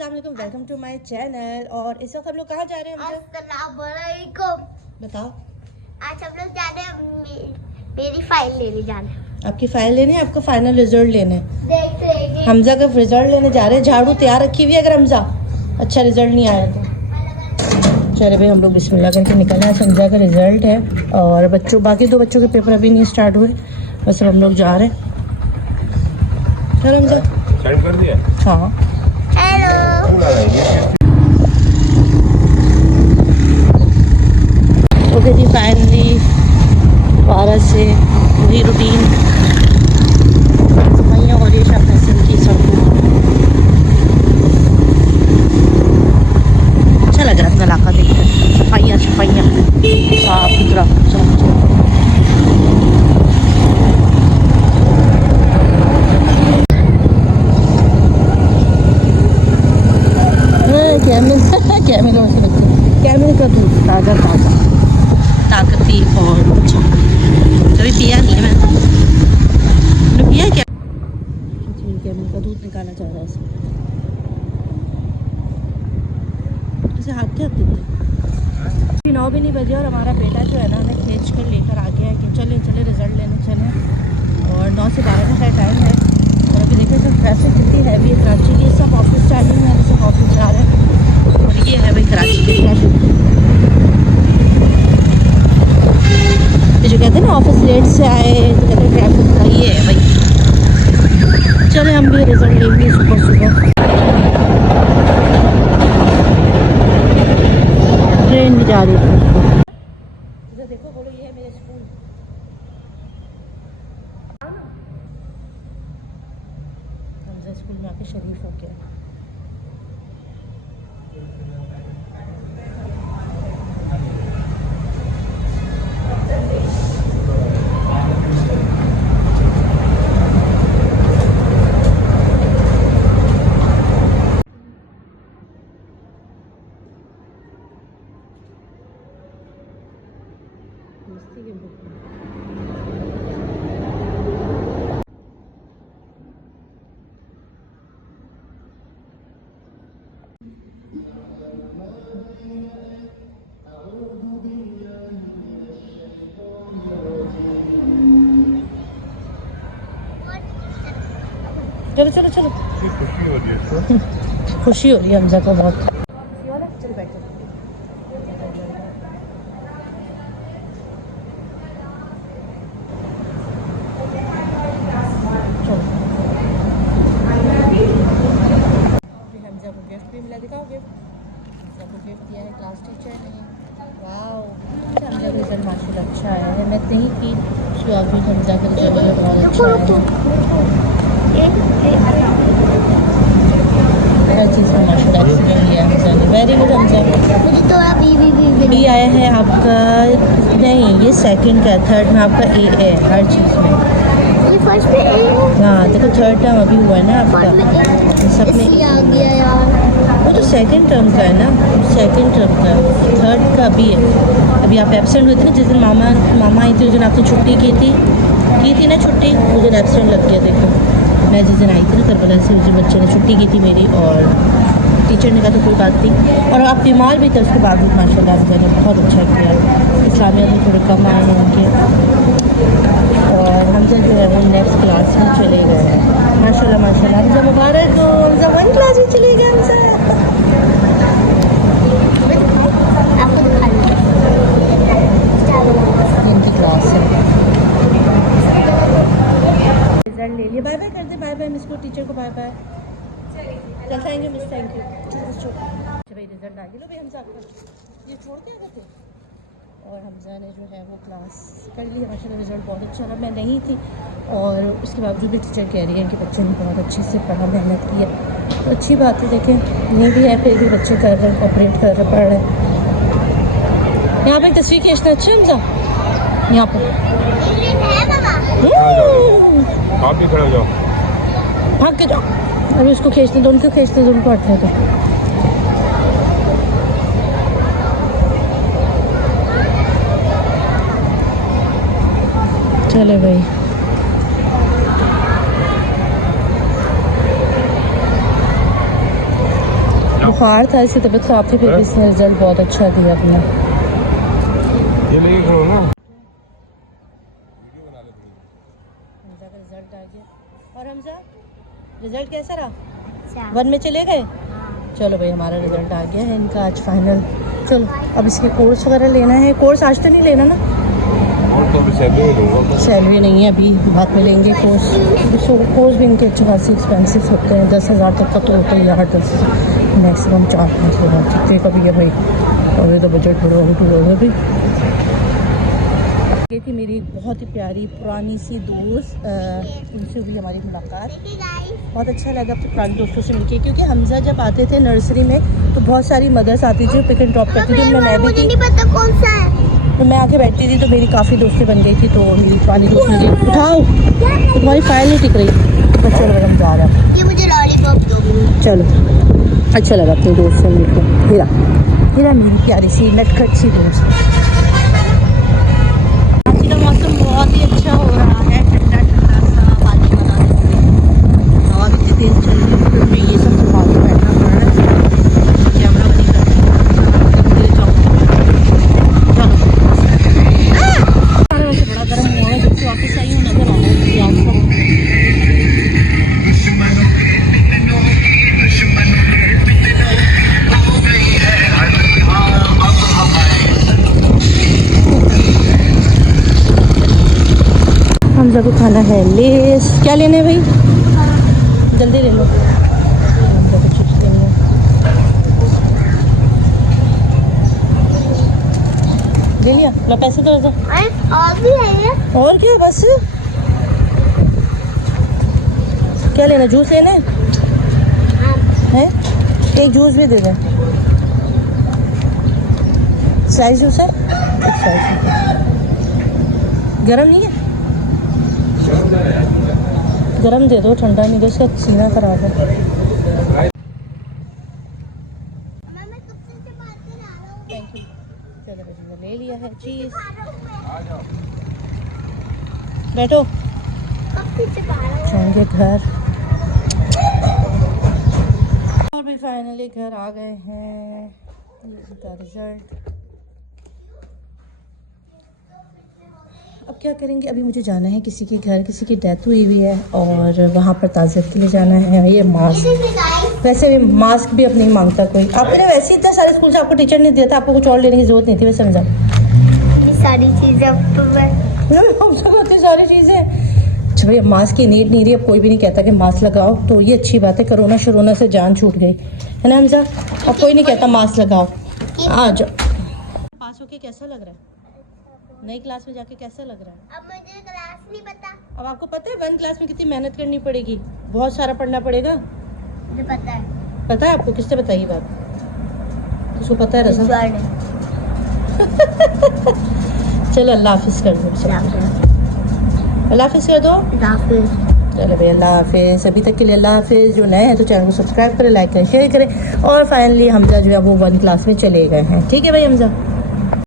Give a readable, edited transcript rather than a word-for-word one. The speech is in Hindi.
अस्सलाम वालेकुम, वेलकम टू माय चैनल। और इस वक्त हम लोग कहाँ जा रहे हैं? अस्सलाम वालेकुम। बताओ। आज हम लोग जा रहे हैं मेरी फाइल लेने जाना है। आपकी फाइल लेने, आपका फाइनल रिजल्ट लेने। देख लेंगे। हमजा का रिजल्ट लेने जा रहे हैं। झाड़ू तैयार रखी हुई है, अगर हमजा अच्छा रिजल्ट नहीं आया तो। चले भाई, हम लोग बिस्मिल्लाह करके निकले हैं। हमजा का रिजल्ट है और बच्चों, बाकी दो बच्चों के पेपर अभी नहीं स्टार्ट हुए, बस हम लोग जा रहे हैं। चलो हमजा, साइन कर दिया? हाँ। हेलो। ओके जी, फाइनली 12 से वही रूटीन सफाइयाँ और ये शाह फैसल की सड़कों। अच्छा लग रहा है अपना इलाका देखकर, सफाइयाँ साफ सुथरा। कैमल का दूध ताज़ा ताकती और अच्छा। कभी पिया नहीं है मैंने पिया क्या? ठीक है, कैमल का दूध निकाला जा रहा है इसे हाथ के हाथ देते। 9 भी नहीं बजे और हमारा बेटा जो है ना, हमें खींच कर लेकर आ गया है कि चले रिजल्ट लेने चलें। और 9 से 12 का टाइम है और अभी देखिए सब ट्रैफिक कितनी हैवी है कराची की। सब ऑफिस टाइमिंग में सब ऑफिस जा रहे हैं और ये है भाई कराची के ट्रैफिक। ये जो कहते हैं ना ऑफिस लेट से आए तो कहते हैं ट्रैफिक का, ये है भाई। चले हम भी रिजल्ट लेंगे सुबह सुबह। ट्रेन भी जा रही है। इधर देखो, बोलो ये है मेरा स्कूल। हमजा स्कूल में आके शरीफ हो गया। चलो चलो चलो, खुशी हो रही है हमजा को बहुत। चल बैठ जाओ। हमजा को गिफ्ट भी मिला, दिखाओ गिफ्ट। हमजा को गिफ्ट दिया है क्लास टीचर ने। वाओ, हमजा का रिजल्ट माशाल्लाह अच्छा आया है। मैं नहीं थी उसके बावजूद हमजा का रिजल्ट बहुत अच्छा आया है। हर चीज़ का माशाल्लाह एक्सीलेंट लिया हमजा ने। Very good Hamza. मुझे तो अभी आया है आपका, नहीं ये सेकंड का, थर्ड में आपका ए है हर चीज़ में। फर्स्ट में ए है। हाँ देखो, थर्ड टर्म अभी हुआ है ना आपका, सब में आ गया यार। वो तो सेकंड टर्म का है ना, सेकंड टर्म का, थर्ड का भी है। अभी आप एब्सेंट हुए थे ना जिस दिन मामा आई थी, उस दिन आपने छुट्टी की थी ना छुट्टी, उस दिन एब्सेंट लग गया। देखो मैं जिस दिन आई थी ना करबला से, उस दिन बच्चे ने छुट्टी की थी मेरी और टीचर ने कहा तो कोई बात नहीं। और आप बीमार भी थे, उसके बावजूद माशाल्लाह हमजा ने बहुत अच्छा किया। इस्लामिया में थोड़े कम आए हैं उनके, और हमजा जो है वो नेक्स्ट क्लास में चले गए हैं। माशाल्लाह माशाल्लाह, हमजा मुबारक हो, हमजा 1 क्लास में चले गए। हमजा इनकी क्लास है। रिजल्ट ले लिया, बाय बाय कर दे, बाय बाय मिस को, टीचर को बाय बाय। चल thank you miss, thank you. भाई रिजल्ट आ गया। लो भाई हमजा आपका ये छोड़ के आ गए थे और हमजा ने जो है वो क्लास कर ली। माशाल्लाह रिजल्ट बहुत अच्छा रहा। मैं नहीं थी और उसके बावजूद भी टीचर कह रही है कि बच्चे ने बहुत अच्छे से पढ़ा, मेहनत की है, तो अच्छी बात है। देखें नहीं भी है फिर भी बच्चे कर रहे हैं, ऑपरेट कर रहे, पढ़ रहे हैं। यहाँ पर तस्वीर खींचना अच्छा हमजा, यहाँ पर आप भी खड़े हो जाओ, भाग के जाओ। अभी उसको खींचते दो, उनको खींचते दो, उनको हटने दो। चले भाई, बुखार था, इसकी तबीयत खराब थी, फिर भी इसने रिजल्ट बहुत अच्छा दिया अपना। ये लेके खड़ो ना। हमजा का रिजल्ट आ गया। और हमजा रिजल्ट कैसा रहा? अच्छा। 1 में चले गए? चलो भाई हमारा रिजल्ट आ गया है इनका आज फाइनल। चलो अब इसके कोर्स वगैरह लेना है। कोर्स आज तो नहीं लेना ना? और तो अभी सैलरी में दूंगा। सैलरी नहीं है अभी, बाद में लेंगे कोर्स। कोर्स भी इनके अच्छे खासी एक्सपेंसिव होते हैं, 10,000 तक का तो होता ही है हर 10, मैक्सिमम 4-5 हज़ार तक के कभी है भाई। और ये तो बजट बड़ा होगा भाई। ये थी मेरी एक बहुत ही प्यारी पुरानी सी दोस्त, उनसे हुई हमारी मुलाकात। बहुत अच्छा लगा अपने पुराने दोस्तों से मिलके, क्योंकि हमजा जब आते थे नर्सरी में तो बहुत सारी मदर्स आती थी, पिक एंड ड्रॉप करती थी। उनमें मैं भी थी, नहीं पता कौन सा है। तो मैं आके बैठती थी, तो मेरी काफ़ी दोस्तें बन गई थी। तो मेरी पुरानी दोस्त मुझे उठाओ, तो तुम्हारी फाइल नहीं टिक रही। तो चलो हम जा रहे हैं। ये मुझे लॉलीपॉप दो। चलो अच्छा लगा अपने दोस्त से मिलकर। हीरा हीरा मेरी प्यारी सी नटखट सी दोस्त। आज का मौसम बहुत ही अच्छा हो रहा है, ठंडा ठंडा सा, पानी वाला। हवा भी इतनी तेज चल रही है, तो मैं ये सब संभाल के बैठना पड़ रहा है। कैमरा बंद कर बड़ा गर्म हुआ है। जब से वापस आई हूँ नजर आ रहा है कि आपको हमजा को खाना है लेस। क्या लेने हैं भाई? जल्दी ले लो। हमजा को चिप्स लेने हैं। ले लिया? लो पैसे दो। और भी है ये? और क्या बस? क्या लेना? जूस लेना है? एक जूस भी दे दें। स्लाइस जूस है? एक स्लाइस। गरम नहीं है? गरम दे दो, ठंडा नहीं दो, इसका सीना खराब है। Thank you. चलो मैंने ले लिया है चीज़। बैठो, जाएंगे घर। और भी फाइनली घर आ गए हैं। इनका रिजल्ट अब क्या करेंगे? अभी मुझे जाना है किसी के घर, किसी की डेथ हुई हुई है और वहाँ पर ताज़ियत के लिए जाना है। ये मास्क, वैसे भी मास्क भी अब नहीं मांगता कोई। आपने वैसे इतना सारे स्कूल से आपको टीचर ने दिया था, आपको कुछ और लेने की जरूरत नहीं थी। वैसे समझा सारी चीजें अब तो हम होती सारी चीज़ें। अच्छा भैया मास्क की नीड नहीं रही, अब कोई भी नहीं कहता कि मास्क लगाओ, तो ये अच्छी बात है। कोरोना शरोना से जान छूट गई है ना हमजा? अब कोई नहीं कहता मास्क लगाओ। आ जाओ। पास होके कैसा लग रहा है? नई क्लास में जाके कैसा लग रहा है? अब मुझे क्लास नहीं पता। अब आपको पता है 1 क्लास में कितनी मेहनत करनी पड़ेगी? बहुत सारा पढ़ना पड़ेगा। मुझे पता है। पता है आपको? किसने बताई बात? उसको पता है रज़ा? चलो अल्लाह हाफिज़ कर दो। अल्लाह हाफिज़ कर दो। चलो भाई अल्लाह हाफिज़। अभी तक के लिए अल्लाह हाफिज़। जो नए हैं तो चैनल को सब्सक्राइब करें, लाइक करें, शेयर करें। और फाइनली हमजा जो है वो 1 क्लास में चले गए हैं। ठीक है भाई हमजा?